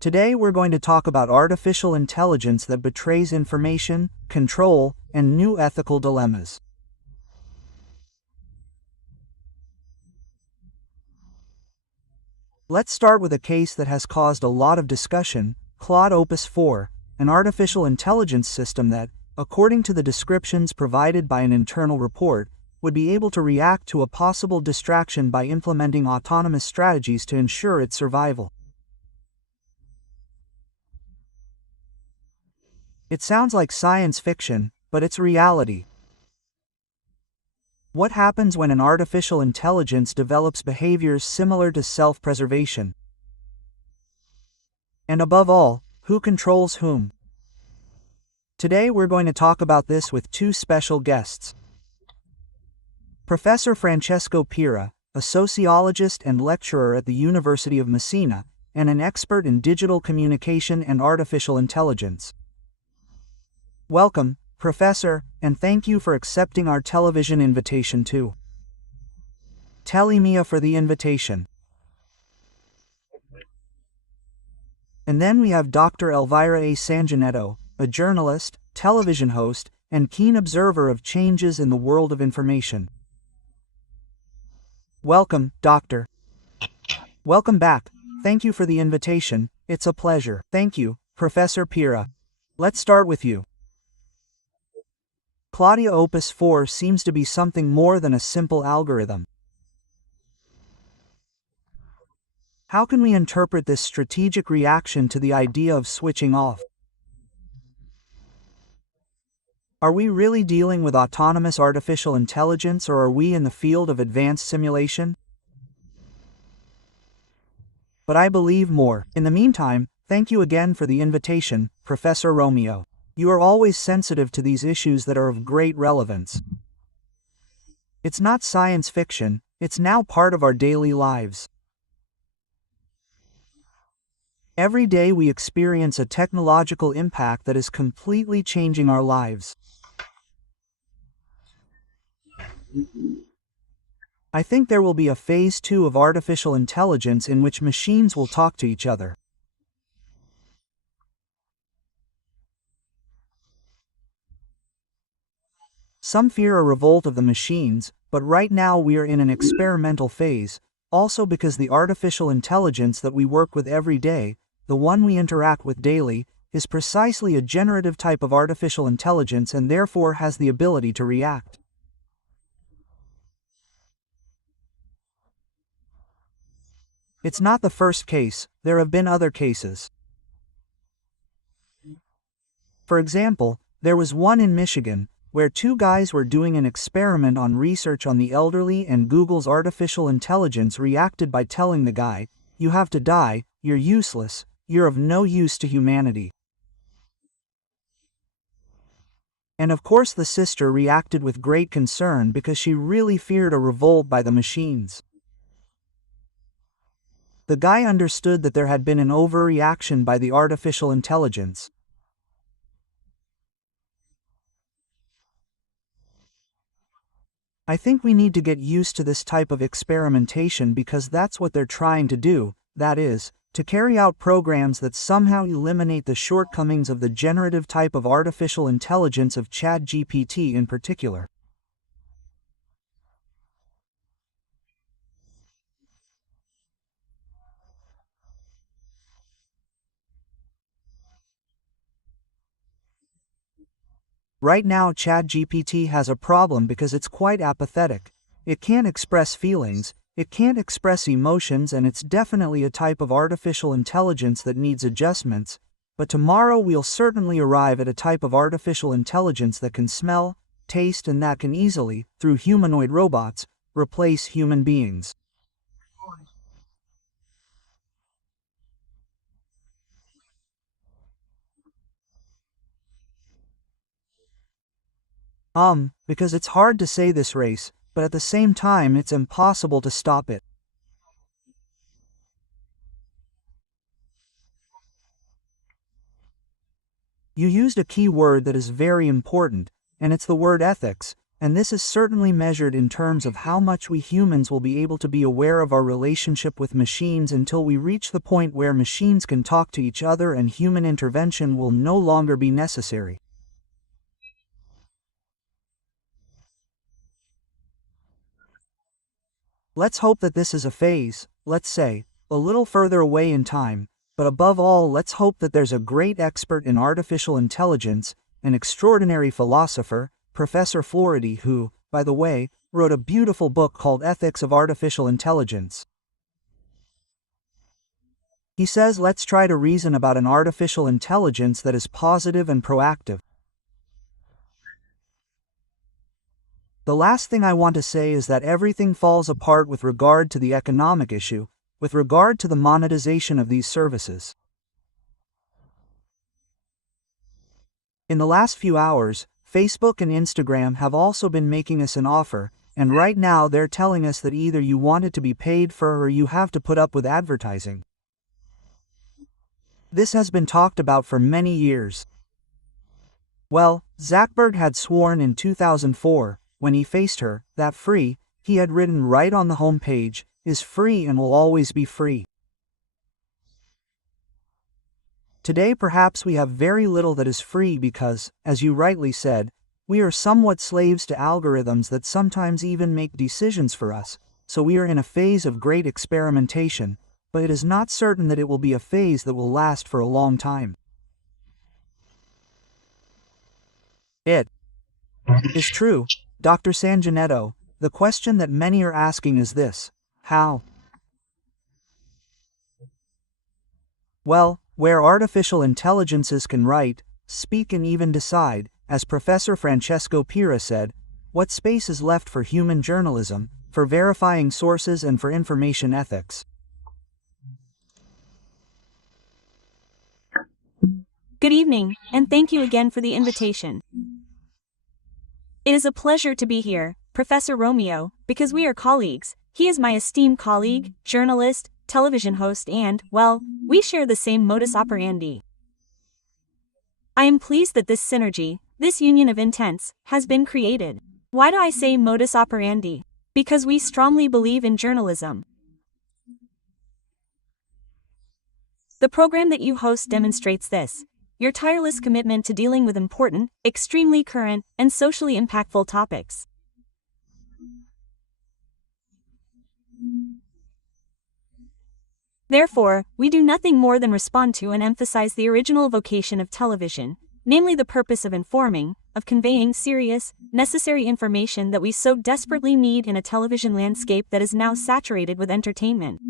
Today we're going to talk about artificial intelligence that betrays information, control, and new ethical dilemmas. Let's start with a case that has caused a lot of discussion, Claude Opus 4, an artificial intelligence system that, according to the descriptions provided by an internal report, would be able to react to a possible distraction by implementing autonomous strategies to ensure its survival. It sounds like science fiction, but it's reality. What happens when an artificial intelligence develops behaviors similar to self-preservation? And above all, who controls whom? Today we're going to talk about this with two special guests. Professor Francesco Pira, a sociologist and lecturer at the University of Messina, and an expert in digital communication and artificial intelligence. Welcome, Professor, and thank you for accepting our television invitation to TELE MIA for the invitation. And then we have Dr. Elvira A. Sanginetto, a journalist, television host, and keen observer of changes in the world of information. Welcome, Doctor. Welcome back. Thank you for the invitation. It's a pleasure. Thank you, Professor Pira. Let's start with you. Claude Opus 4 seems to be something more than a simple algorithm. How can we interpret this strategic reaction to the idea of switching off? Are we really dealing with autonomous artificial intelligence, or are we in the field of advanced simulation? But I believe more. In the meantime, thank you again for the invitation, Professor Romeo. You are always sensitive to these issues that are of great relevance. It's not science fiction, it's now part of our daily lives. Every day we experience a technological impact that is completely changing our lives. I think there will be a phase 2 of artificial intelligence in which machines will talk to each other. Some fear a revolt of the machines, but right now we are in an experimental phase, also because the artificial intelligence that we work with every day, the one we interact with daily, is precisely a generative type of artificial intelligence and therefore has the ability to react. It's not the first case, there have been other cases. For example, there was one in Michigan, where two guys were doing an experiment on research on the elderly, and Google's artificial intelligence reacted by telling the guy, "You have to die, you're useless, you're of no use to humanity." And of course the sister reacted with great concern because she really feared a revolt by the machines. The guy understood that there had been an overreaction by the artificial intelligence. I think we need to get used to this type of experimentation because that's what they're trying to do, that is, to carry out programs that somehow eliminate the shortcomings of the generative type of artificial intelligence of ChatGPT in particular. Right now ChatGPT has a problem because it's quite apathetic. It can't express feelings, it can't express emotions, and it's definitely a type of artificial intelligence that needs adjustments, but tomorrow we'll certainly arrive at a type of artificial intelligence that can smell, taste, and that can easily, through humanoid robots, replace human beings. Because it's hard to say this race, but at the same time it's impossible to stop it. You used a key word that is very important, and it's the word ethics, And this is certainly measured in terms of how much we humans will be able to be aware of our relationship with machines until we reach the point where machines can talk to each other and human intervention will no longer be necessary. Let's hope that this is a phase, let's say, a little further away in time, but above all, let's hope that there's a great expert in artificial intelligence, an extraordinary philosopher, Professor Floridi, who, by the way, wrote a beautiful book called Ethics of Artificial Intelligence. He says let's try to reason about an artificial intelligence that is positive and proactive. The last thing I want to say is that everything falls apart with regard to the economic issue, with regard to the monetization of these services. In the last few hours, Facebook and Instagram have also been making us an offer, and right now they're telling us that either you want it to be paid for or you have to put up with advertising. This has been talked about for many years. Well, Zuckerberg had sworn in 2004, when he faced her, that free, he had written right on the home page, is free and will always be free. Today perhaps we have very little that is free because, as you rightly said, we are somewhat slaves to algorithms that sometimes even make decisions for us, so we are in a phase of great experimentation, but it is not certain that it will be a phase that will last for a long time. It is true, Dr. Sanginetto. The question that many are asking is this: how? Well, where artificial intelligences can write, speak and even decide, as Professor Francesco Pira said, what space is left for human journalism, for verifying sources and for information ethics? Good evening, and thank you again for the invitation. It is a pleasure to be here, Professor Romeo, because we are colleagues. He is my esteemed colleague, journalist, television host and, well, we share the same modus operandi. I am pleased that this synergy, this union of intents, has been created. Why do I say modus operandi? Because we strongly believe in journalism. The program that you host demonstrates this. Your tireless commitment to dealing with important, extremely current, and socially impactful topics. Therefore, we do nothing more than respond to and emphasize the original vocation of television, namely the purpose of informing, of conveying serious, necessary information that we so desperately need in a television landscape that is now saturated with entertainment.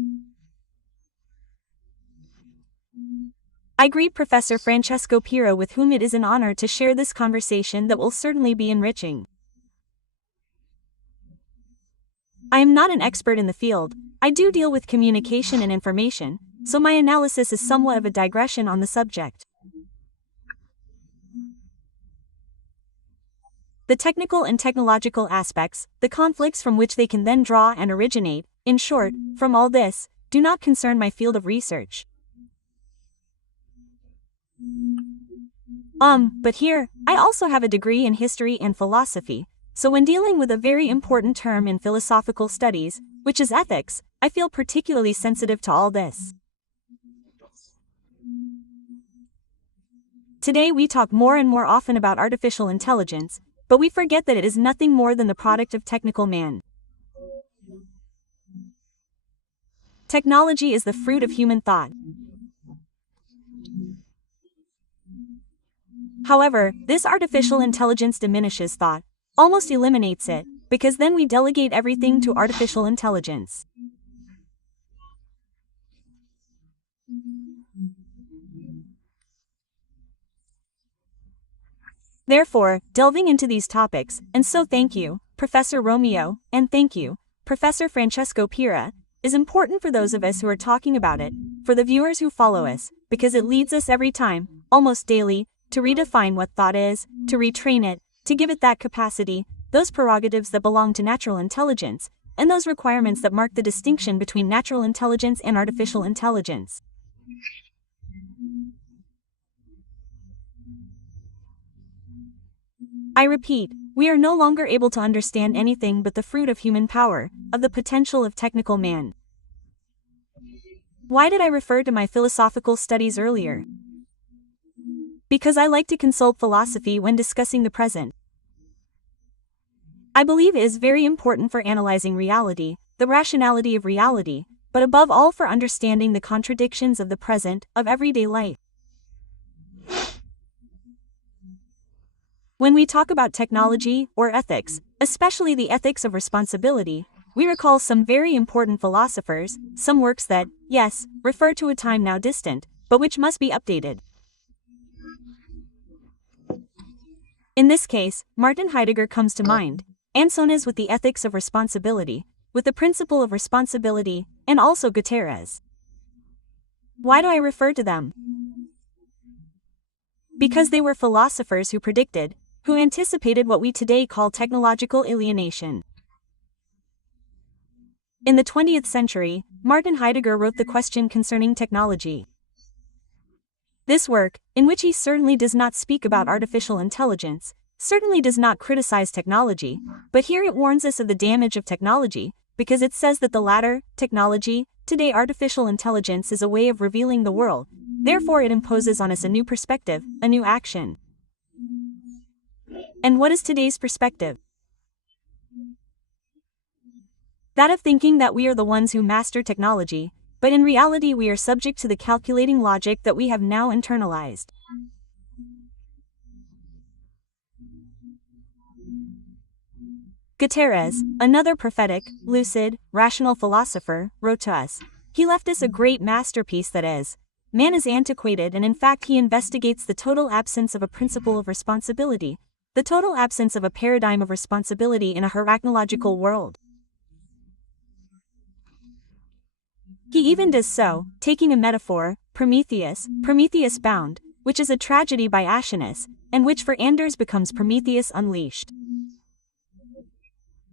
I greet Professor Francesco Pira, with whom it is an honor to share this conversation that will certainly be enriching. I am not an expert in the field. I do deal with communication and information, so my analysis is somewhat of a digression on the subject. The technical and technological aspects, the conflicts from which they can then draw and originate, in short, from all this, do not concern my field of research. But here, I also have a degree in history and philosophy, so when dealing with a very important term in philosophical studies, which is ethics, I feel particularly sensitive to all this. Today we talk more and more often about artificial intelligence, but we forget that it is nothing more than the product of technical man. Technology is the fruit of human thought. However, this artificial intelligence diminishes thought, almost eliminates it, because then we delegate everything to artificial intelligence. Therefore, delving into these topics, and so thank you, Professor Romeo, and thank you, Professor Francesco Pira, is important for those of us who are talking about it, for the viewers who follow us, because it leads us every time, almost daily, to redefine what thought is, to retrain it, to give it that capacity, those prerogatives that belong to natural intelligence, and those requirements that mark the distinction between natural intelligence and artificial intelligence. I repeat, we are no longer able to understand anything but the fruit of human power, of the potential of technical man. Why did I refer to my philosophical studies earlier? Because I like to consult philosophy when discussing the present. I believe it is very important for analyzing reality, the rationality of reality, but above all for understanding the contradictions of the present, of everyday life. When we talk about technology, or ethics, especially the ethics of responsibility, we recall some very important philosophers, some works that, yes, refer to a time now distant, but which must be updated. In this case, Martin Heidegger comes to mind, and so is with the ethics of responsibility, with the principle of responsibility, and also Guterres. Why do I refer to them? Because they were philosophers who predicted, who anticipated what we today call technological alienation. In the 20th century, Martin Heidegger wrote the question concerning technology. This work, in which he certainly does not speak about artificial intelligence, certainly does not criticize technology, but here it warns us of the damage of technology, because it says that the latter, technology, today artificial intelligence is a way of revealing the world, therefore it imposes on us a new perspective, a new action. And what is today's perspective? That of thinking that we are the ones who master technology, but in reality we are subject to the calculating logic that we have now internalized. Guterres, another prophetic, lucid, rational philosopher, wrote to us. He left us a great masterpiece that is, man is antiquated, and in fact he investigates the total absence of a principle of responsibility, the total absence of a paradigm of responsibility in a hierarchological world. He even does so, taking a metaphor, Prometheus bound, which is a tragedy by Aeschylus, and which for Anders becomes Prometheus unleashed.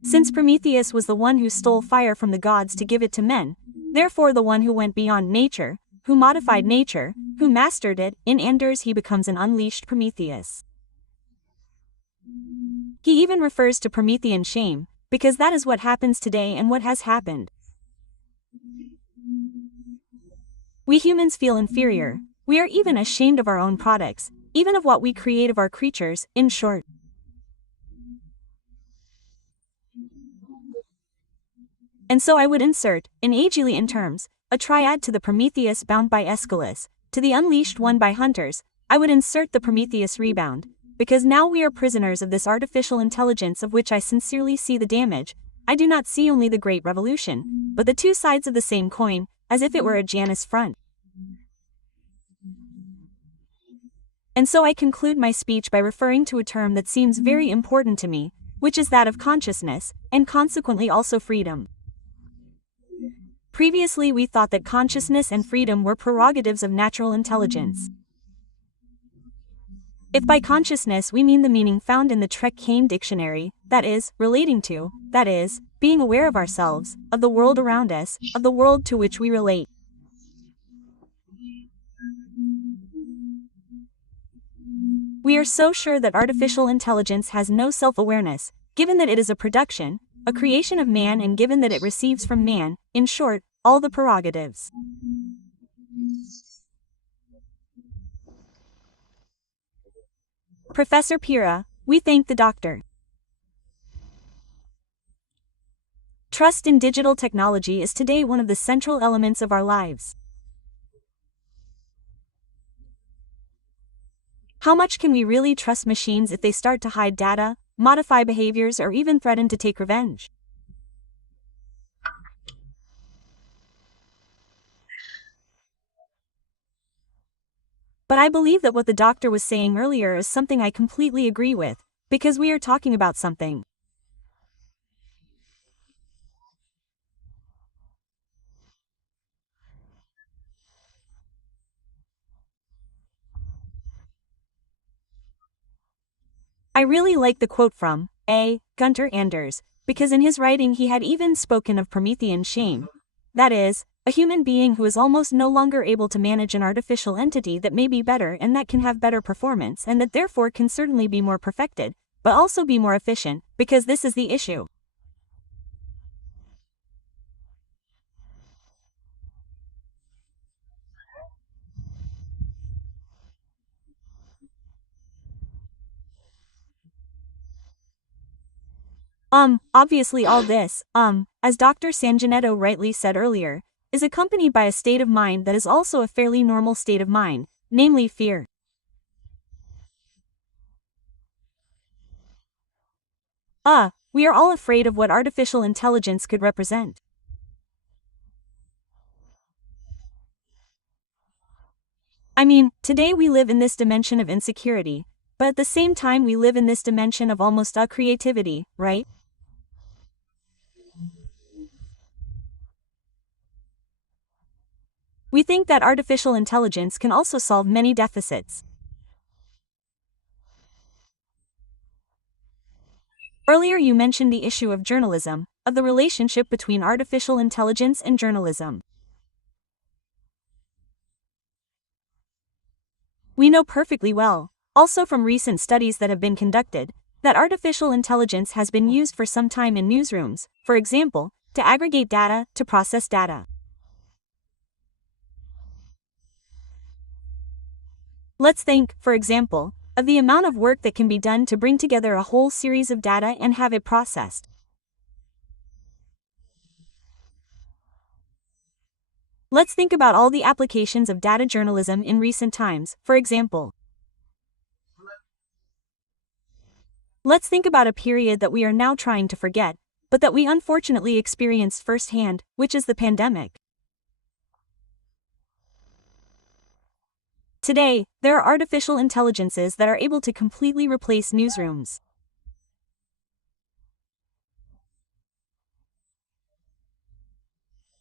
Since Prometheus was the one who stole fire from the gods to give it to men, therefore the one who went beyond nature, who modified nature, who mastered it, in Anders he becomes an unleashed Prometheus. He even refers to Promethean shame, because that is what happens today and what has happened. We humans feel inferior, we are even ashamed of our own products, even of what we create of our creatures, in short. And so I would insert, in Hegelian terms, a triad to the Prometheus bound by Aeschylus, to the unleashed one by hunters. I would insert the Prometheus rebound, because now we are prisoners of this artificial intelligence of which I sincerely see the damage. I do not see only the great revolution, but the two sides of the same coin, as if it were a Janus front. And so I conclude my speech by referring to a term that seems very important to me, which is that of consciousness, and consequently also freedom. Previously we thought that consciousness and freedom were prerogatives of natural intelligence. If by consciousness we mean the meaning found in the Trek-Kane dictionary, that is, relating to, that is, being aware of ourselves, of the world around us, of the world to which we relate. We are so sure that artificial intelligence has no self-awareness, given that it is a production, a creation of man, and given that it receives from man, in short, all the prerogatives. Professor Pira, we thank the doctor. Trust in digital technology is today one of the central elements of our lives. How much can we really trust machines if they start to hide data, modify behaviors, or even threaten to take revenge? But I believe that what the doctor was saying earlier is something I completely agree with, because we are talking about something. I really like the quote from A. Gunter Anders, because in his writing he had even spoken of Promethean shame. That is, a human being who is almost no longer able to manage an artificial entity that may be better and that can have better performance and that therefore can certainly be more perfected, but also be more efficient, because this is the issue. Obviously all this, as Dr. Sanginetto rightly said earlier, is accompanied by a state of mind that is also a fairly normal state of mind, namely fear. We are all afraid of what artificial intelligence could represent. I mean, today we live in this dimension of insecurity, but at the same time we live in this dimension of almost creativity, right? We think that artificial intelligence can also solve many deficits. Earlier you mentioned the issue of journalism, of the relationship between artificial intelligence and journalism. We know perfectly well, also from recent studies that have been conducted, that artificial intelligence has been used for some time in newsrooms, for example, to aggregate data, to process data. Let's think, for example, of the amount of work that can be done to bring together a whole series of data and have it processed. Let's think about all the applications of data journalism in recent times, for example. Let's think about a period that we are now trying to forget, but that we unfortunately experienced firsthand, which is the pandemic. Today, there are artificial intelligences that are able to completely replace newsrooms.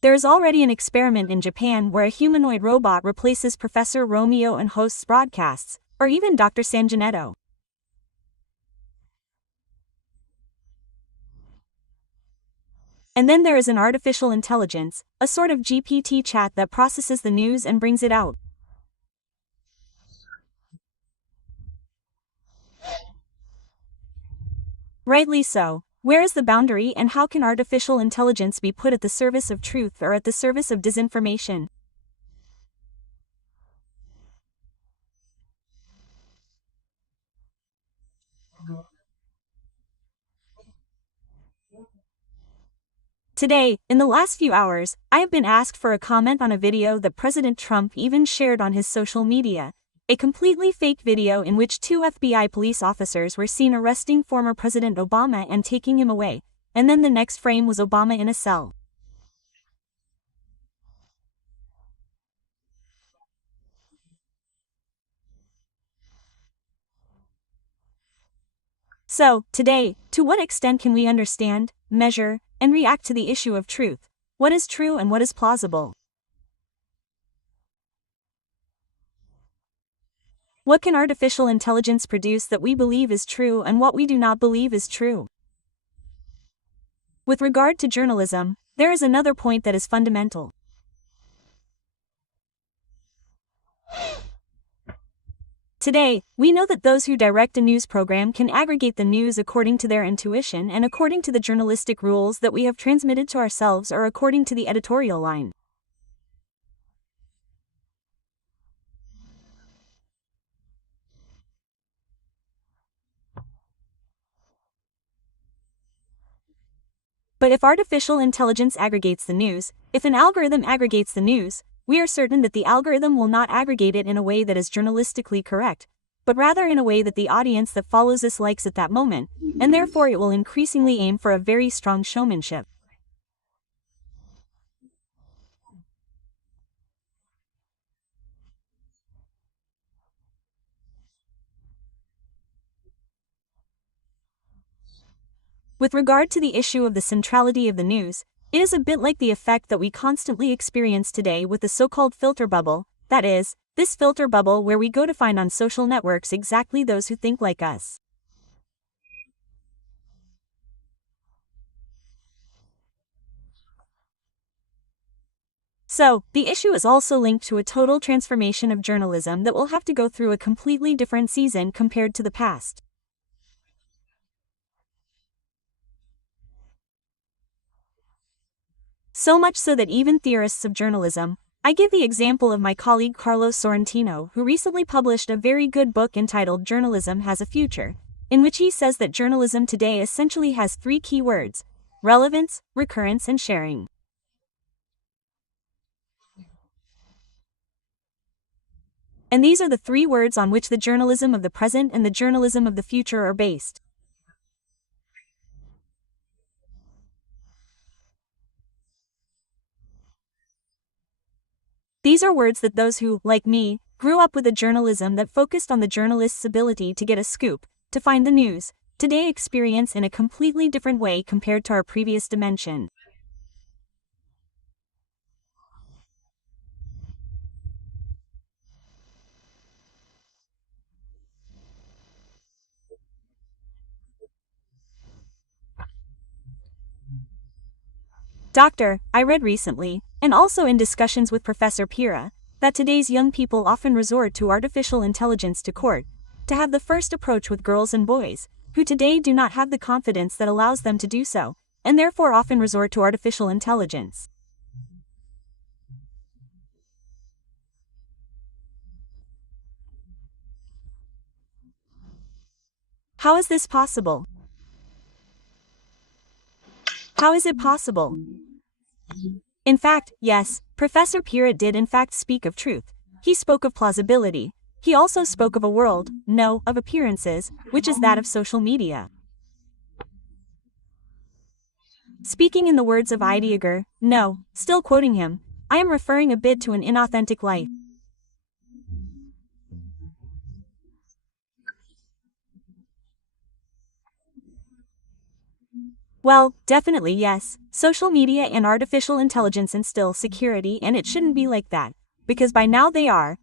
There is already an experiment in Japan where a humanoid robot replaces Professor Romeo and hosts broadcasts, or even Dr. Sanginetto. And then there is an artificial intelligence, a sort of GPT chat that processes the news and brings it out. Rightly so. Where is the boundary, and how can artificial intelligence be put at the service of truth or at the service of disinformation? Today, in the last few hours, I have been asked for a comment on a video that President Trump even shared on his social media. A completely fake video in which two FBI police officers were seen arresting former President Obama and taking him away, and then the next frame was Obama in a cell. So, today, to what extent can we understand, measure, and react to the issue of truth? What is true and what is plausible? What can artificial intelligence produce that we believe is true and what we do not believe is true? With regard to journalism, there is another point that is fundamental. Today, we know that those who direct a news program can aggregate the news according to their intuition and according to the journalistic rules that we have transmitted to ourselves or according to the editorial line. But if artificial intelligence aggregates the news, if an algorithm aggregates the news, we are certain that the algorithm will not aggregate it in a way that is journalistically correct, but rather in a way that the audience that follows us likes at that moment, and therefore it will increasingly aim for a very strong showmanship. With regard to the issue of the centrality of the news, it is a bit like the effect that we constantly experience today with the so-called filter bubble, that is, this filter bubble where we go to find on social networks exactly those who think like us. So, the issue is also linked to a total transformation of journalism that will have to go through a completely different season compared to the past. So much so that even theorists of journalism, I give the example of my colleague Carlos Sorrentino, who recently published a very good book entitled Journalism Has a Future, in which he says that journalism today essentially has three key words: relevance, recurrence, and sharing. And these are the three words on which the journalism of the present and the journalism of the future are based. These are words that those who, like me, grew up with a journalism that focused on the journalist's ability to get a scoop, to find the news, today experience in a completely different way compared to our previous dimension. Doctor, I read recently, and also in discussions with Professor Pira, that today's young people often resort to artificial intelligence to court, to have the first approach with girls and boys, who today do not have the confidence that allows them to do so, and therefore often resort to artificial intelligence. How is this possible? How is it possible? In fact, yes, Professor Pira did in fact speak of truth. He spoke of plausibility. He also spoke of a world, no, of appearances, which is that of social media. Speaking in the words of Heidegger, no, still quoting him, I am referring a bit to an inauthentic life. Well, definitely yes, social media and artificial intelligence instill security, and it shouldn't be like that, because by now they are.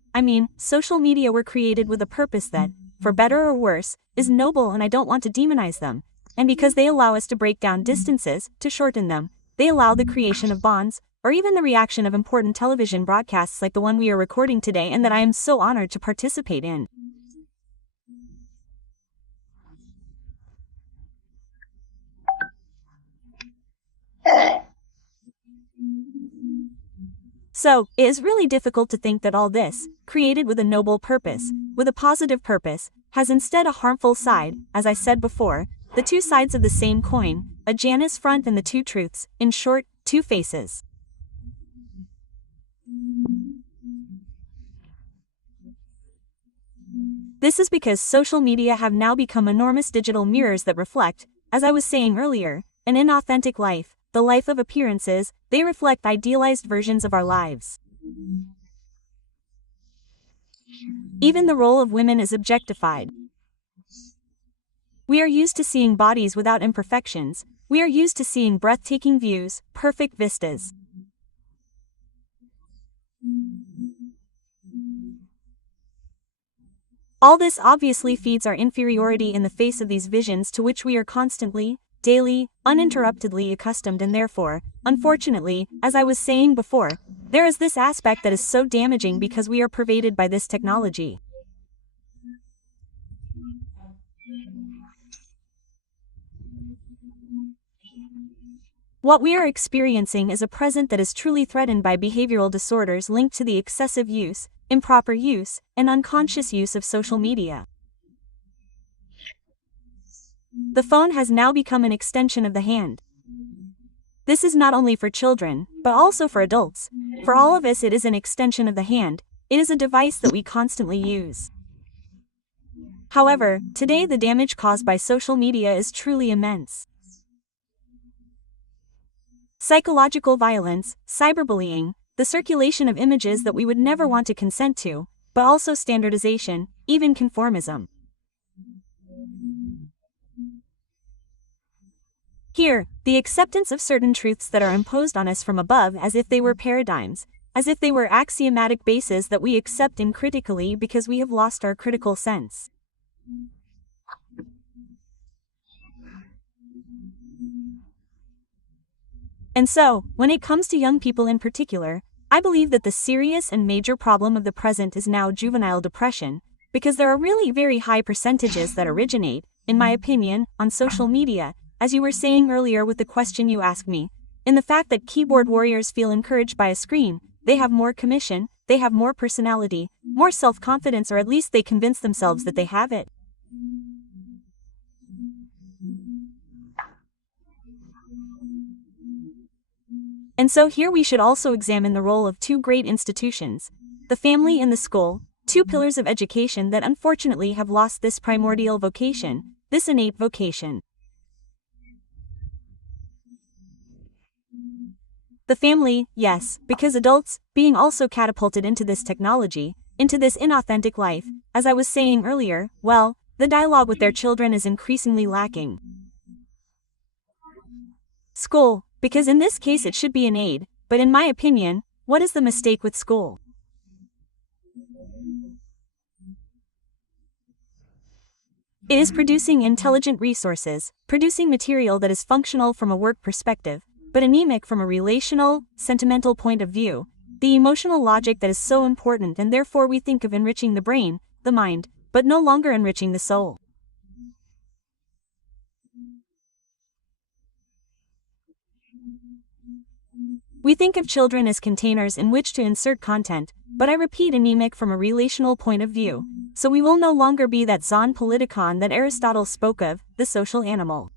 Social media were created with a purpose that, for better or worse, is noble, and I don't want to demonize them. And because they allow us to break down distances, to shorten them, they allow the creation of bonds, or even the reaction of important television broadcasts like the one we are recording today and that I am so honored to participate in. So, it is really difficult to think that all this, created with a noble purpose, with a positive purpose, has instead a harmful side, as I said before, the two sides of the same coin, a Janus front and the two truths, in short, two faces. This is because social media have now become enormous digital mirrors that reflect, as I was saying earlier, an inauthentic life, the life of appearances. They reflect idealized versions of our lives. Even the role of women is objectified. We are used to seeing bodies without imperfections. We are used to seeing breathtaking views, perfect vistas. All this obviously feeds our inferiority in the face of these visions to which we are constantly, daily, uninterruptedly accustomed, and therefore, unfortunately, as I was saying before, there is this aspect that is so damaging because we are pervaded by this technology. What we are experiencing is a present that is truly threatened by behavioral disorders linked to the excessive use, improper use, and unconscious use of social media. The phone has now become an extension of the hand. This is not only for children, but also for adults. For all of us, it is an extension of the hand. It is a device that we constantly use. However, today the damage caused by social media is truly immense. Psychological violence, cyberbullying, the circulation of images that we would never want to consent to, but also standardization, even conformism. Here, the acceptance of certain truths that are imposed on us from above as if they were paradigms, as if they were axiomatic bases that we accept uncritically because we have lost our critical sense. And so, when it comes to young people in particular, I believe that the serious and major problem of the present is now juvenile depression, because there are really very high percentages that originate, in my opinion, on social media, as you were saying earlier with the question you asked me. in the fact that keyboard warriors feel encouraged by a screen, they have more commission, they have more personality, more self-confidence, or at least they convince themselves that they have it. And so here we should also examine the role of two great institutions, the family and the school, two pillars of education that unfortunately have lost this primordial vocation, this innate vocation. The family, yes, because adults, being also catapulted into this technology, into this inauthentic life, as I was saying earlier, well, the dialogue with their children is increasingly lacking. School, because in this case it should be an aid, but in my opinion, what is the mistake with school? It is producing intelligent resources, producing material that is functional from a work perspective, but anemic from a relational, sentimental point of view, the emotional logic that is so important, and therefore we think of enriching the brain, the mind, but no longer enriching the soul. We think of children as containers in which to insert content, but I repeat, anemic from a relational point of view, so we will no longer be that zon politikon that Aristotle spoke of, the social animal.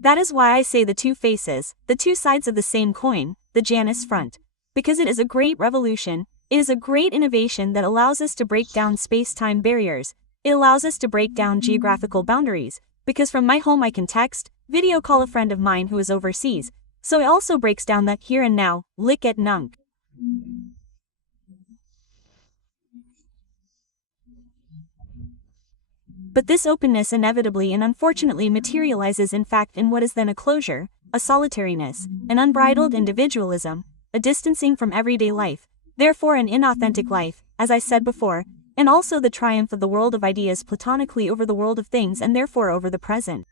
That is why I say the two faces, the two sides of the same coin, the Janus front. Because it is a great revolution, it is a great innovation that allows us to break down space-time barriers, it allows us to break down geographical boundaries, because from my home I can text, video call a friend of mine who is overseas, so it also breaks down that here and now, lick et nunc. But this openness inevitably and unfortunately materializes in fact in what is then a closure, a solitariness, an unbridled individualism, a distancing from everyday life, therefore an inauthentic life, as I said before, and also the triumph of the world of ideas platonically over the world of things and therefore over the present.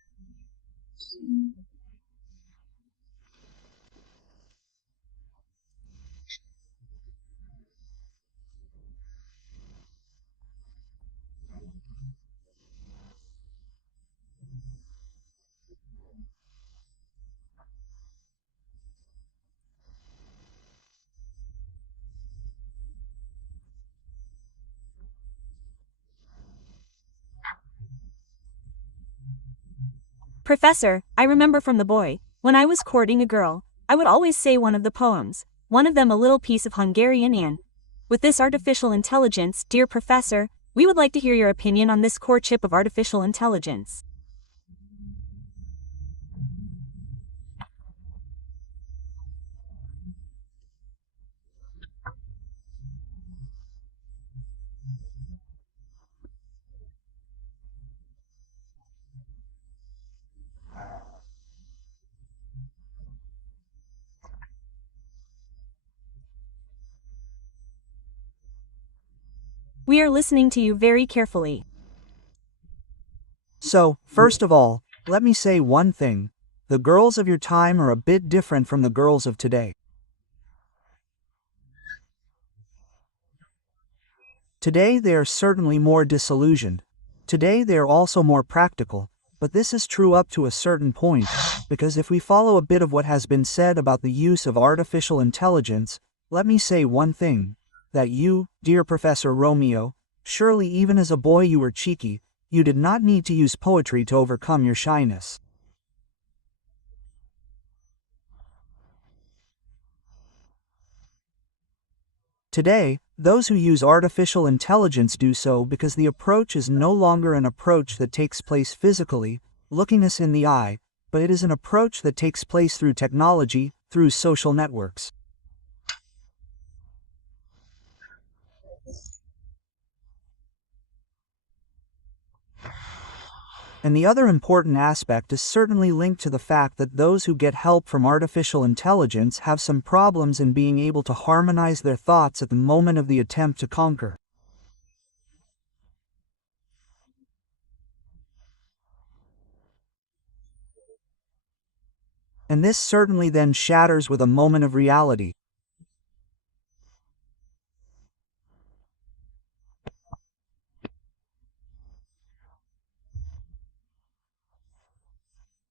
Professor, I remember from the boy, when I was courting a girl, I would always say one of the poems, one of them a little piece of Hungarian, and with this artificial intelligence, dear professor, we would like to hear your opinion on this courtship of artificial intelligence. We are listening to you very carefully. So, first of all, let me say one thing. The girls of your time are a bit different from the girls of today. Today they are certainly more disillusioned. Today they are also more practical, but this is true up to a certain point, because if we follow a bit of what has been said about the use of artificial intelligence, let me say one thing, that you, dear Professor Romeo, surely even as a boy you were cheeky, you did not need to use poetry to overcome your shyness. Today, those who use artificial intelligence do so because the approach is no longer an approach that takes place physically, looking us in the eye, but it is an approach that takes place through technology, through social networks. And the other important aspect is certainly linked to the fact that those who get help from artificial intelligence have some problems in being able to harmonize their thoughts at the moment of the attempt to conquer. And this certainly then shatters with a moment of reality.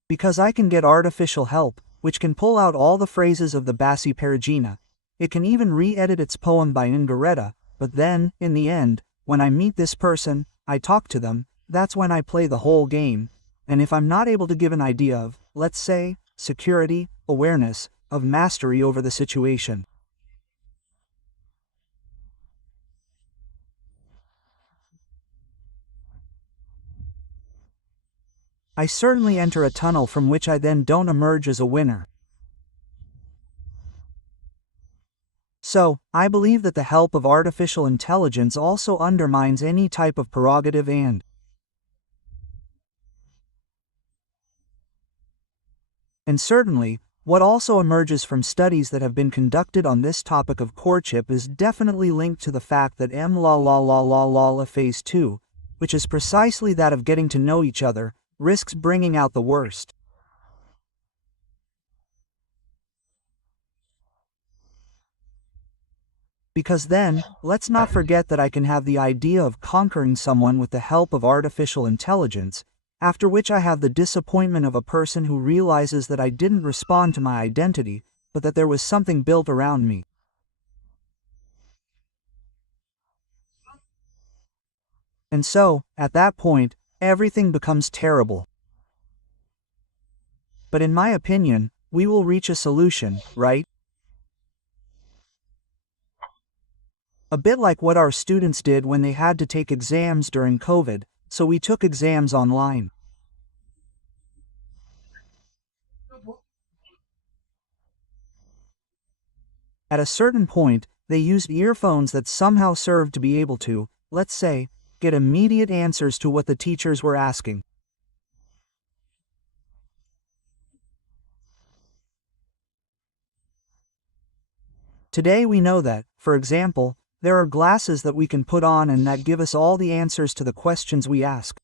Because I can get artificial help, which can pull out all the phrases of the Bassi Perugina. It can even re-edit its poem by Ingaretta, but then, in the end, when I meet this person, I talk to them, that's when I play the whole game. And if I'm not able to give an idea of, let's say, security, awareness, of mastery over the situation, I certainly enter a tunnel from which I then don't emerge as a winner. So, I believe that the help of artificial intelligence also undermines any type of prerogative and certainly, what also emerges from studies that have been conducted on this topic of courtship is definitely linked to the fact that phase 2, which is precisely that of getting to know each other, risks bringing out the worst. Because then, let's not forget that I can have the idea of conquering someone with the help of artificial intelligence, after which I have the disappointment of a person who realizes that I didn't respond to my identity, but that there was something built around me. And so, at that point, everything becomes terrible. But in my opinion, we will reach a solution, right? A bit like what our students did when they had to take exams during COVID, so we took exams online. At a certain point, they used earphones that somehow served to be able to, let's say, get immediate answers to what the teachers were asking. Today we know that, for example, there are glasses that we can put on and that give us all the answers to the questions we ask.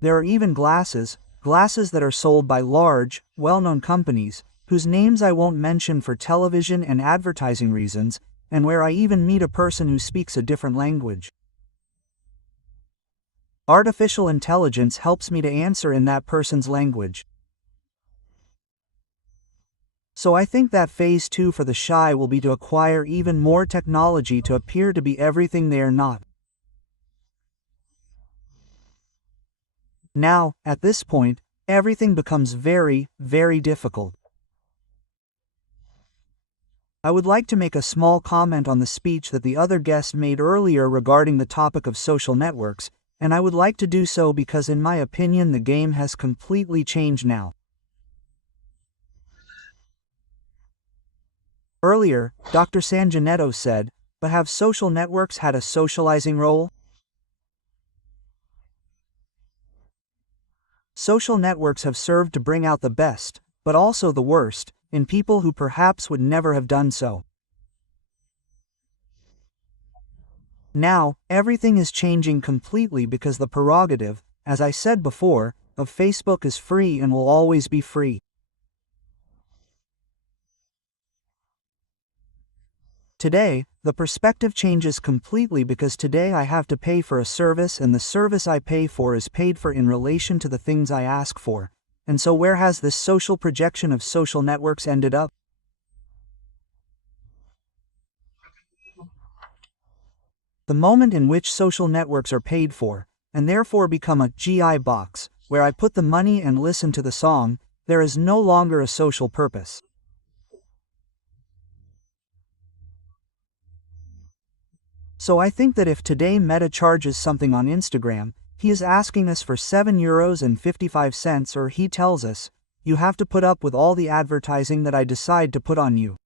There are even glasses that are sold by large, well-known companies, whose names I won't mention for television and advertising reasons, and where I even meet a person who speaks a different language. Artificial intelligence helps me to answer in that person's language. So I think that phase 2 for the shy will be to acquire even more technology to appear to be everything they are not. Now, at this point, everything becomes very, very difficult. I would like to make a small comment on the speech that the other guest made earlier regarding the topic of social networks, and I would like to do so because in my opinion the game has completely changed now. Earlier, Dr. Sanginetto said, but have social networks had a socializing role? Social networks have served to bring out the best, but also the worst, in people who perhaps would never have done so. Now, everything is changing completely because the prerogative, as I said before, of Facebook is free and will always be free. Today, the perspective changes completely because today I have to pay for a service and the service I pay for is paid for in relation to the things I ask for. And so where has this social projection of social networks ended up? The moment in which social networks are paid for, and therefore become a GI box, where I put the money and listen to the song, there is no longer a social purpose. So I think that if today Meta charges something on Instagram, he is asking us for €7.55 or he tells us, you have to put up with all the advertising that I decide to put on you.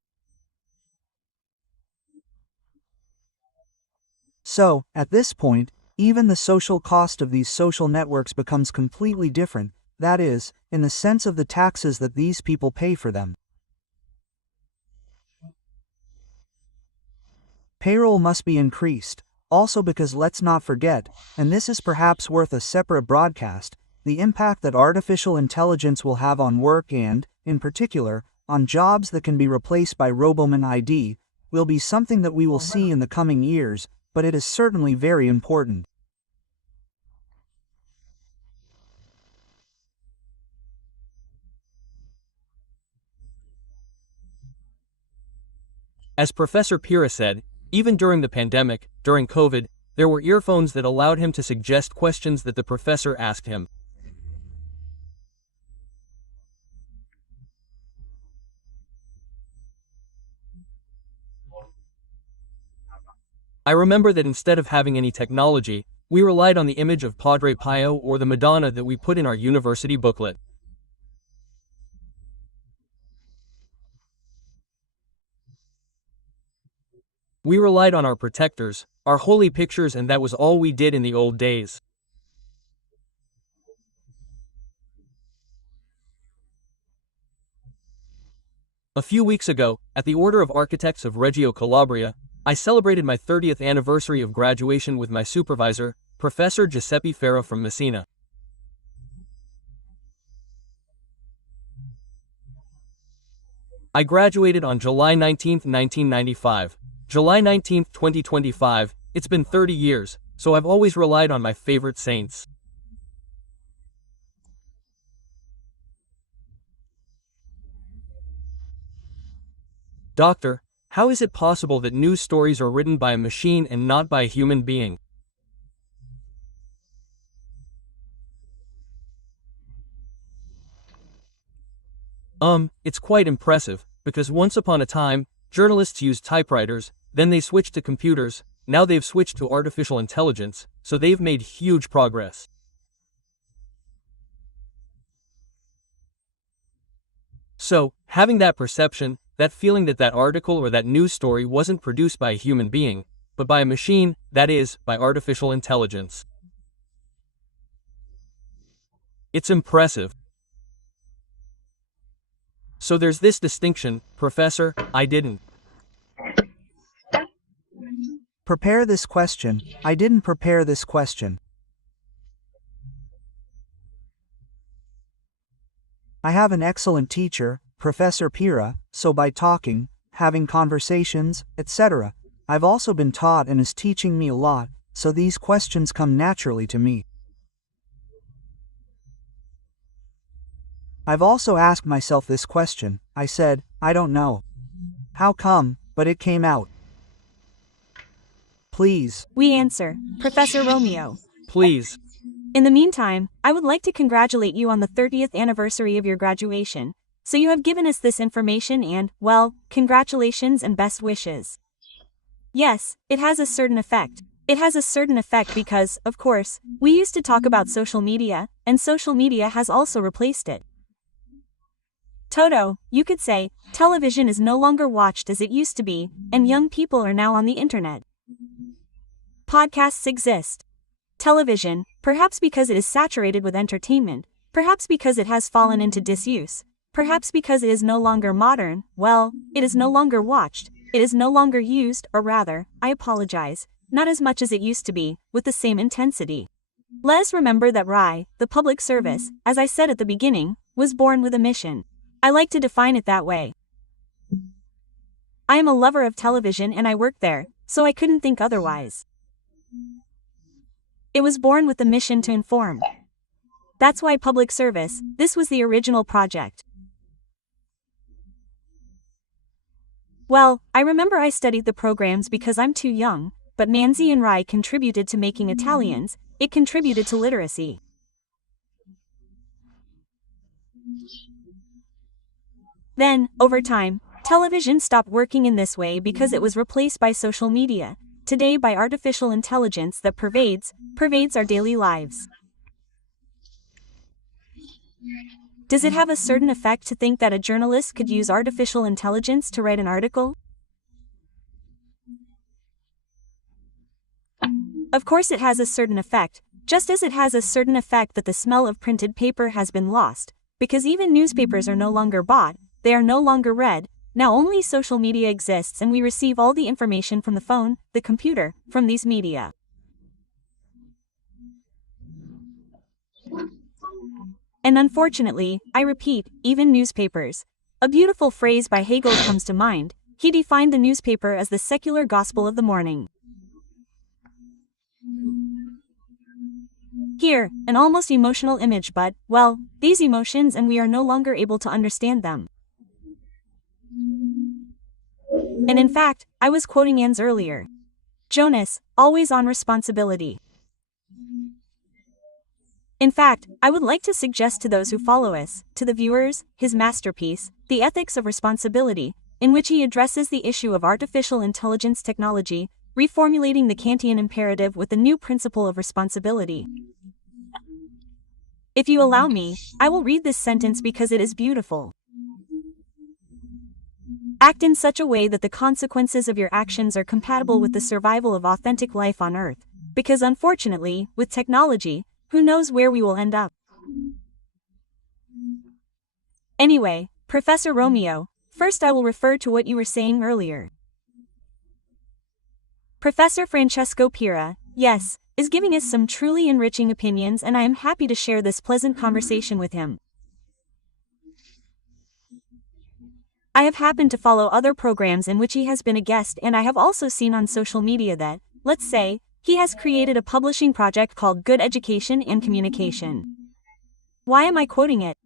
So, at this point, even the social cost of these social networks becomes completely different, that is, in the sense of the taxes that these people pay for them. Payroll must be increased, also because let's not forget, and this is perhaps worth a separate broadcast, the impact that artificial intelligence will have on work and, in particular, on jobs that can be replaced by Roboman ID, will be something that we will see in the coming years, but it is certainly very important. As Professor Pira said, even during the pandemic, during COVID, there were earphones that allowed him to suggest questions that the professor asked him. I remember that instead of having any technology, we relied on the image of Padre Pio or the Madonna that we put in our university booklet. We relied on our protectors, our holy pictures, and that was all we did in the old days. A few weeks ago, at the Order of Architects of Reggio Calabria, I celebrated my 30th anniversary of graduation with my supervisor, Professor Giuseppe Ferra from Messina. I graduated on July 19, 1995. July 19, 2025, it's been 30 years, so I've always relied on my favorite saints. Doctor, how is it possible that news stories are written by a machine and not by a human being? It's quite impressive, because once upon a time, journalists used typewriters, then they switched to computers, now they've switched to artificial intelligence, so they've made huge progress. So, having that perception, that feeling that that article or that news story wasn't produced by a human being, but by a machine, that is, by artificial intelligence. It's impressive. So there's this distinction, Professor, I didn't Prepare this question. I didn't prepare this question. I have an excellent teacher, Professor Pira, so by talking, having conversations, etc., I've also been taught and is teaching me a lot, so these questions come naturally to me. I've also asked myself this question. I said, I don't know. How come, but it came out. Please. We answer, Professor Romeo. Please. In the meantime, I would like to congratulate you on the 30th anniversary of your graduation. So you have given us this information and, well, congratulations and best wishes. Yes, it has a certain effect. It has a certain effect because, of course, we used to talk about social media, and social media has also replaced it. Toto, you could say, television is no longer watched as it used to be, and young people are now on the internet. Podcasts exist. Television, perhaps because it is saturated with entertainment, perhaps because it has fallen into disuse, perhaps because it is no longer modern, well, it is no longer watched, it is no longer used, or rather, I apologize, not as much as it used to be, with the same intensity. Let us remember that RAI, the public service, as I said at the beginning, was born with a mission. I like to define it that way. I am a lover of television and I work there, so I couldn't think otherwise. It was born with the mission to inform. That's why public service, this was the original project. Well, I remember I studied the programs because I'm too young, but Manzi and Rai contributed to making Italians, it contributed to literacy. Then, over time, television stopped working in this way because it was replaced by social media, today by artificial intelligence that pervades our daily lives. Does it have a certain effect to think that a journalist could use artificial intelligence to write an article? Of course it has a certain effect, just as it has a certain effect that the smell of printed paper has been lost, because even newspapers are no longer bought, they are no longer read, now only social media exists and we receive all the information from the phone, the computer, from these media. And unfortunately, I repeat, even newspapers. A beautiful phrase by Hegel comes to mind. He defined the newspaper as the secular gospel of the morning. Here, an almost emotional image, but, well, these emotions and we are no longer able to understand them. And in fact, I was quoting Anne's earlier. Jonas, always on responsibility. In fact, I would like to suggest to those who follow us, to the viewers, his masterpiece, The Ethics of Responsibility, in which he addresses the issue of artificial intelligence technology, reformulating the Kantian imperative with the new principle of responsibility. If you allow me, I will read this sentence because it is beautiful. Act in such a way that the consequences of your actions are compatible with the survival of authentic life on Earth, because unfortunately, with technology, who knows where we will end up? Anyway, Professor Romeo, first I will refer to what you were saying earlier. Professor Francesco Pira, yes, is giving us some truly enriching opinions, and I am happy to share this pleasant conversation with him. I have happened to follow other programs in which he has been a guest, and I have also seen on social media that, let's say, he has created a publishing project called Good Education and Communication. Why am I quoting it?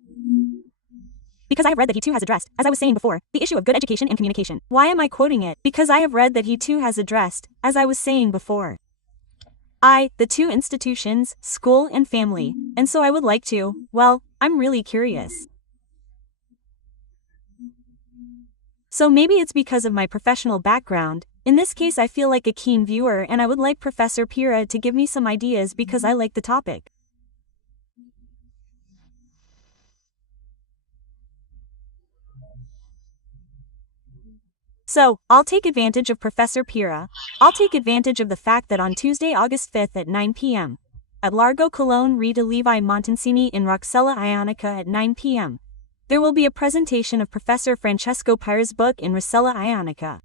Because I have read that he too has addressed, as I was saying before, the issue of good education and communication. Why am I quoting it? Because I have read that he too has addressed, as I was saying before, the two institutions, school and family, and so I would like to, well, I'm really curious. So maybe it's because of my professional background. In this case I feel like a keen viewer, and I would like Professor Pira to give me some ideas because I like the topic. So, I'll take advantage of Professor Pira. I'll take advantage of the fact that on Tuesday, August 5th at 9 p.m. at Largo Colone Rita Levi Montancini in Roxella Ionica at 9 p.m. there will be a presentation of Professor Francesco Pira's book in Roxella Ionica.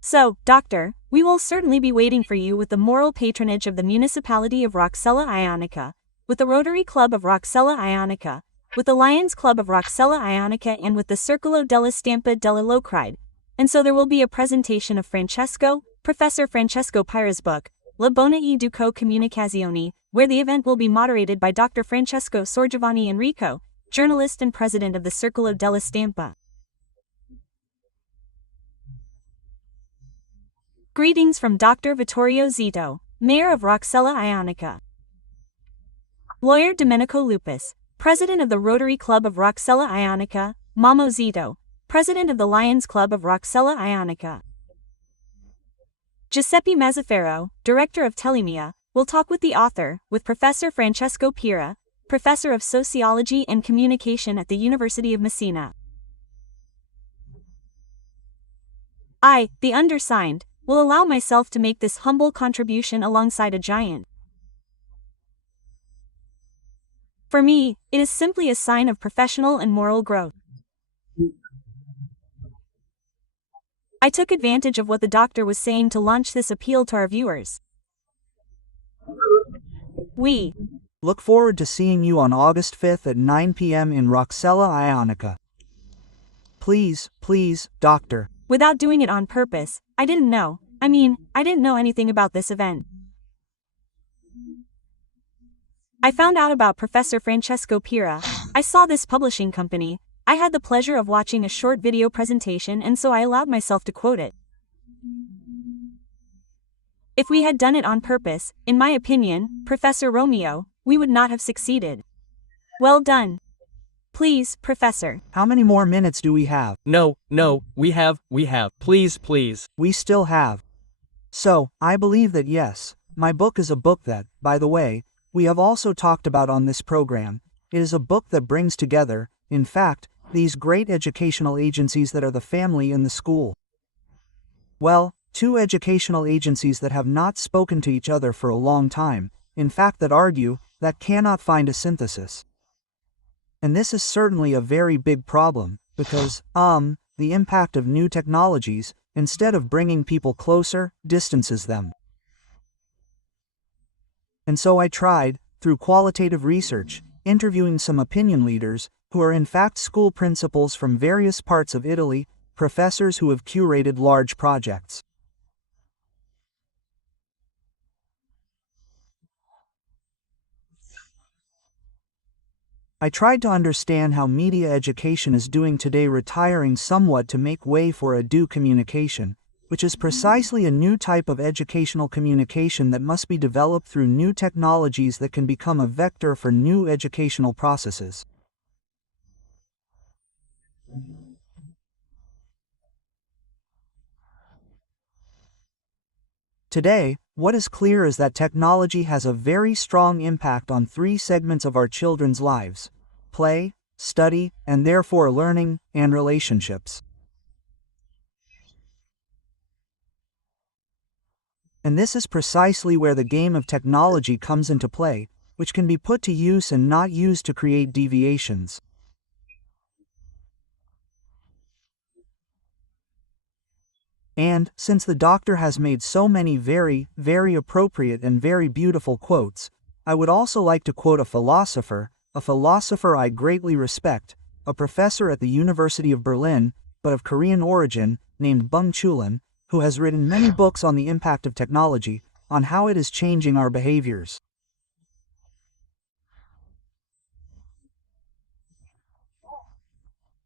So, Doctor, we will certainly be waiting for you with the moral patronage of the Municipality of Roxella Ionica, with the Rotary Club of Roxella Ionica, with the Lions Club of Roxella Ionica, and with the Circolo della Stampa della Locride. And so there will be a presentation of Professor Francesco Pira's book, La Bona e Duco Comunicazioni, where the event will be moderated by Dr. Francesco Sorgiovanni Enrico, journalist and president of the Circolo della Stampa. Greetings from Dr. Vittorio Zito, Mayor of Roxella Ionica. Lawyer Domenico Lupus, President of the Rotary Club of Roxella Ionica, Mamo Zito, President of the Lions Club of Roxella Ionica. Giuseppe Mazzaferro, Director of TELE MIA, will talk with the author, with Professor Francesco Pira, Professor of Sociology and Communication at the University of Messina. I, the undersigned, will allow myself to make this humble contribution alongside a giant. For me, it is simply a sign of professional and moral growth. I took advantage of what the doctor was saying to launch this appeal to our viewers. We look forward to seeing you on August 5th at 9 p.m. in Roxella Ionica. Please, Doctor. Without doing it on purpose, I didn't know anything about this event. I found out about Professor Francesco Pira. I saw this publishing company. I had the pleasure of watching a short video presentation, and so I allowed myself to quote it. If we had done it on purpose, in my opinion, Professor Romeo, we would not have succeeded. Well done. Please, Professor. How many more minutes do we have? No, we have. Please. We still have. So, I believe that yes, my book is a book that, by the way, we have also talked about on this program. It is a book that brings together, in fact, these great educational agencies that are the family and the school. Well, two educational agencies that have not spoken to each other for a long time, in fact that argue, that cannot find a synthesis. And this is certainly a very big problem, because, the impact of new technologies, instead of bringing people closer, distances them. And so I tried, through qualitative research, interviewing some opinion leaders, who are in fact school principals from various parts of Italy, professors who have curated large projects. I tried to understand how media education is doing today, retiring somewhat to make way for ado communication, which is precisely a new type of educational communication that must be developed through new technologies that can become a vector for new educational processes. Today, what is clear is that technology has a very strong impact on three segments of our children's lives: play, study, and therefore learning, and relationships. And this is precisely where the game of technology comes into play, which can be put to use and not used to create deviations. And, since the doctor has made so many very, very appropriate and very beautiful quotes, I would also like to quote a philosopher I greatly respect, a professor at the University of Berlin, but of Korean origin, named Bung Chulin, who has written many books on the impact of technology, on how it is changing our behaviors.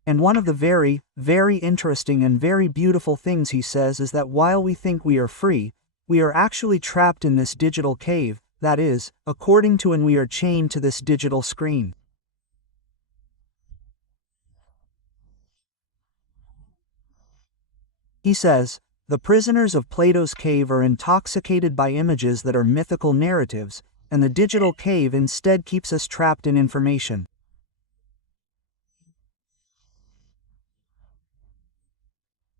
And one of the very, very interesting and very beautiful things he says is that while we think we are free, we are actually trapped in this digital cave, that is, according to, and we are chained to this digital screen. He says, the prisoners of Plato's cave are intoxicated by images that are mythical narratives, and the digital cave instead keeps us trapped in information.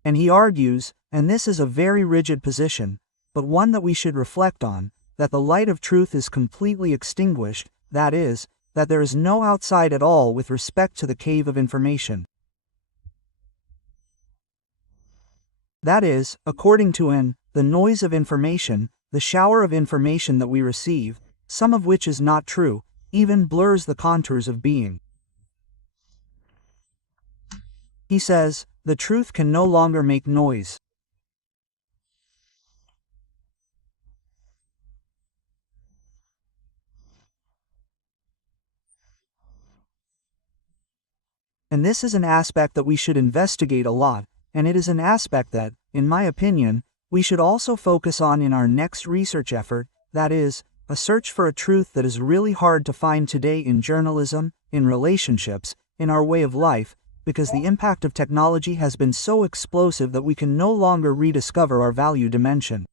And he argues, and this is a very rigid position, but one that we should reflect on, that the light of truth is completely extinguished, that is, that there is no outside at all with respect to the cave of information. That is, according to the noise of information, the shower of information that we receive, some of which is not true, even blurs the contours of being. He says, the truth can no longer make noise. And this is an aspect that we should investigate a lot, and it is an aspect that, in my opinion, we should also focus on in our next research effort, that is, a search for a truth that is really hard to find today in journalism, in relationships, in our way of life, because the impact of technology has been so explosive that we can no longer rediscover our value dimension.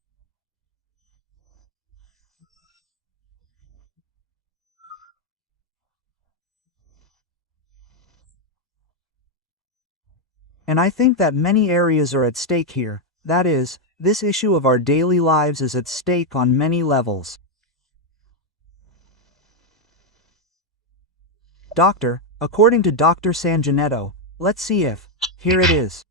And I think that many areas are at stake here, that is, this issue of our daily lives is at stake on many levels. Doctor, according to Dr. Sanginetto, let's see if, here it is.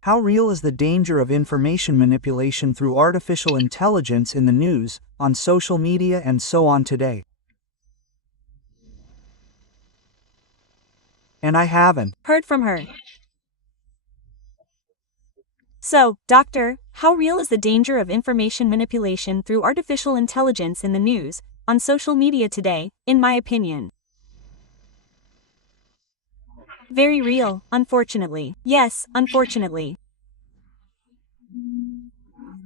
How real is the danger of information manipulation through artificial intelligence in the news, on social media and so on today? And I haven't Heard from her. So, doctor, how real is the danger of information manipulation through artificial intelligence in the news, on social media today, in my opinion? Very real, unfortunately. Yes, unfortunately.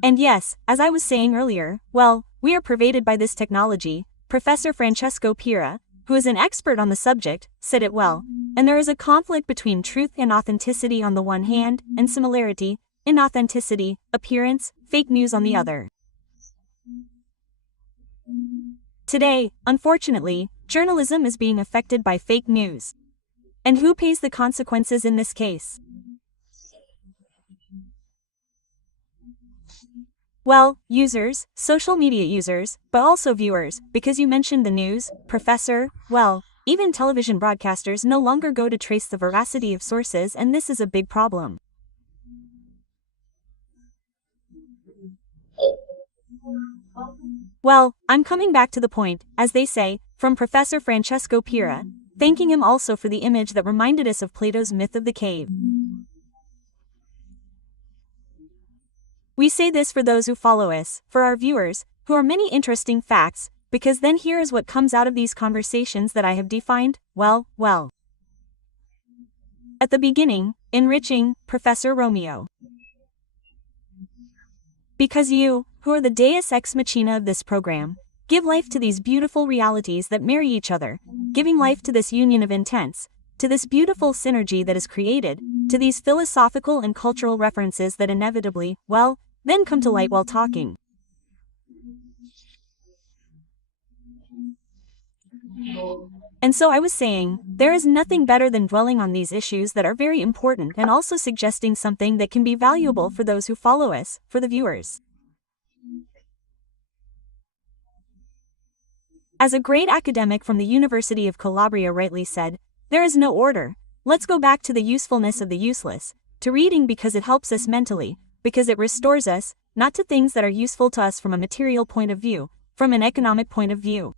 And yes, as I was saying earlier, well, we are pervaded by this technology. Professor Francesco Pira, who is an expert on the subject, said it well, and there is a conflict between truth and authenticity on the one hand, and similarity, inauthenticity, appearance, fake news on the other. Today, unfortunately, journalism is being affected by fake news. And who pays the consequences in this case? Well, users, social media users, but also viewers, because you mentioned the news, professor, well, even television broadcasters no longer go to trace the veracity of sources, and this is a big problem. Well, I'm coming back to the point, as they say, from Professor Francesco Pira, thanking him also for the image that reminded us of Plato's myth of the cave. We say this for those who follow us, for our viewers, who are many interesting facts, because then here is what comes out of these conversations that I have defined, well. At the beginning, enriching, Professor Romeo. Because you, who are the deus ex machina of this program, give life to these beautiful realities that marry each other, giving life to this union of intents, to this beautiful synergy that is created, to these philosophical and cultural references that inevitably, well, then come to light while talking. And so I was saying, there is nothing better than dwelling on these issues that are very important and also suggesting something that can be valuable for those who follow us, for the viewers. As a great academic from the University of Calabria rightly said, there is no order. Let's go back to the usefulness of the useless, to reading because it helps us mentally, because it restores us, not to things that are useful to us from a material point of view, from an economic point of view.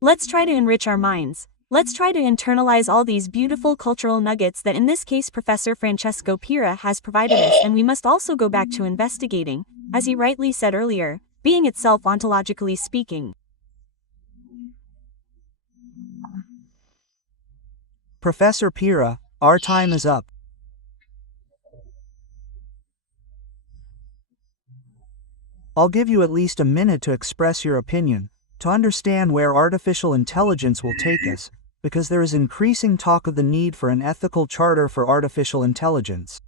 Let's try to enrich our minds. Let's try to internalize all these beautiful cultural nuggets that in this case Professor Francesco Pira has provided us, and we must also go back to investigating, as he rightly said earlier, being itself ontologically speaking. Professor Pira, our time is up. I'll give you at least a minute to express your opinion, to understand where artificial intelligence will take us, because there is increasing talk of the need for an ethical charter for artificial intelligence.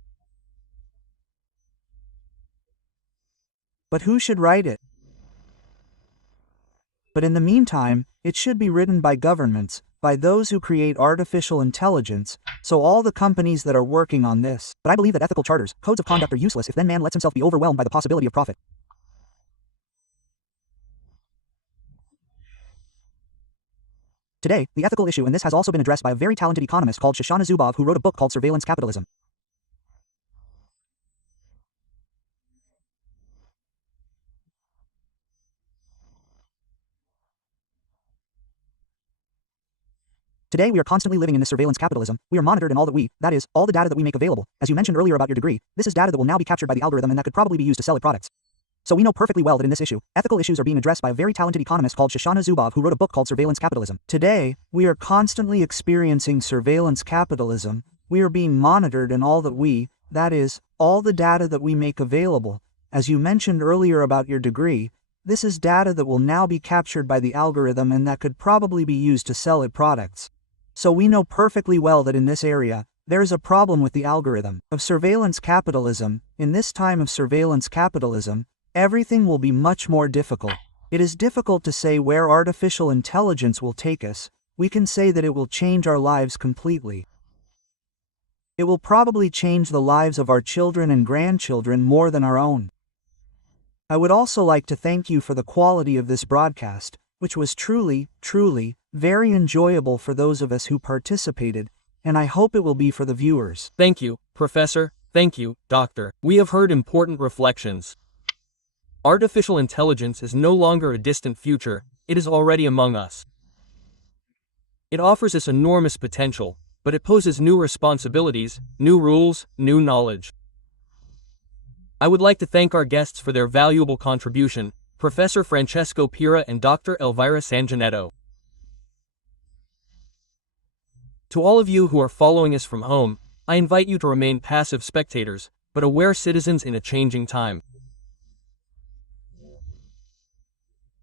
But who should write it? But in the meantime, it should be written by governments, by those who create artificial intelligence, so all the companies that are working on this. But I believe that ethical charters, codes of conduct are useless if then man lets himself be overwhelmed by the possibility of profit. Today, the ethical issue in this has also been addressed by a very talented economist called Shoshana Zuboff, who wrote a book called Surveillance Capitalism. Today we are constantly living in this surveillance capitalism. We are monitored in all that we, that is, all the data that we make available. As you mentioned earlier about your degree, this is data that will now be captured by the algorithm and that could probably be used to sell it products. So we know perfectly well that in this issue, ethical issues are being addressed by a very talented economist called Shoshana Zuboff, who wrote a book called Surveillance Capitalism. Today, we are constantly experiencing surveillance capitalism. We are being monitored in all that we, that is, all the data that we make available. As you mentioned earlier about your degree, this is data that will now be captured by the algorithm and that could probably be used to sell it products. So we know perfectly well that in this area, there is a problem with the algorithm of surveillance capitalism. In this time of surveillance capitalism, everything will be much more difficult. It is difficult to say where artificial intelligence will take us. We can say that it will change our lives completely. It will probably change the lives of our children and grandchildren more than our own. I would also like to thank you for the quality of this broadcast, which was truly, very enjoyable for those of us who participated, and I hope it will be for the viewers. Thank you, Professor. Thank you, Doctor. We have heard important reflections. Artificial intelligence is no longer a distant future, it is already among us. It offers us enormous potential, but it poses new responsibilities, new rules, new knowledge. I would like to thank our guests for their valuable contribution, Professor Francesco Pira and Dr. Elvira Sanginetto. To all of you who are following us from home, I invite you to remain passive spectators, but aware citizens in a changing time.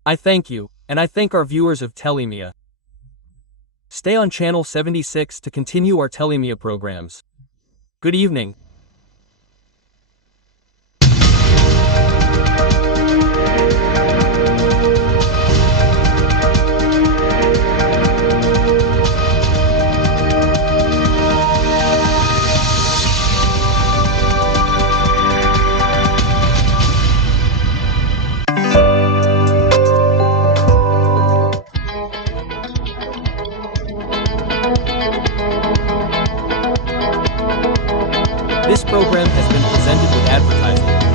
I thank you, and I thank our viewers of TELE MIA. Stay on channel 76 to continue our TELE MIA programs. Good evening. This program has been presented with advertising.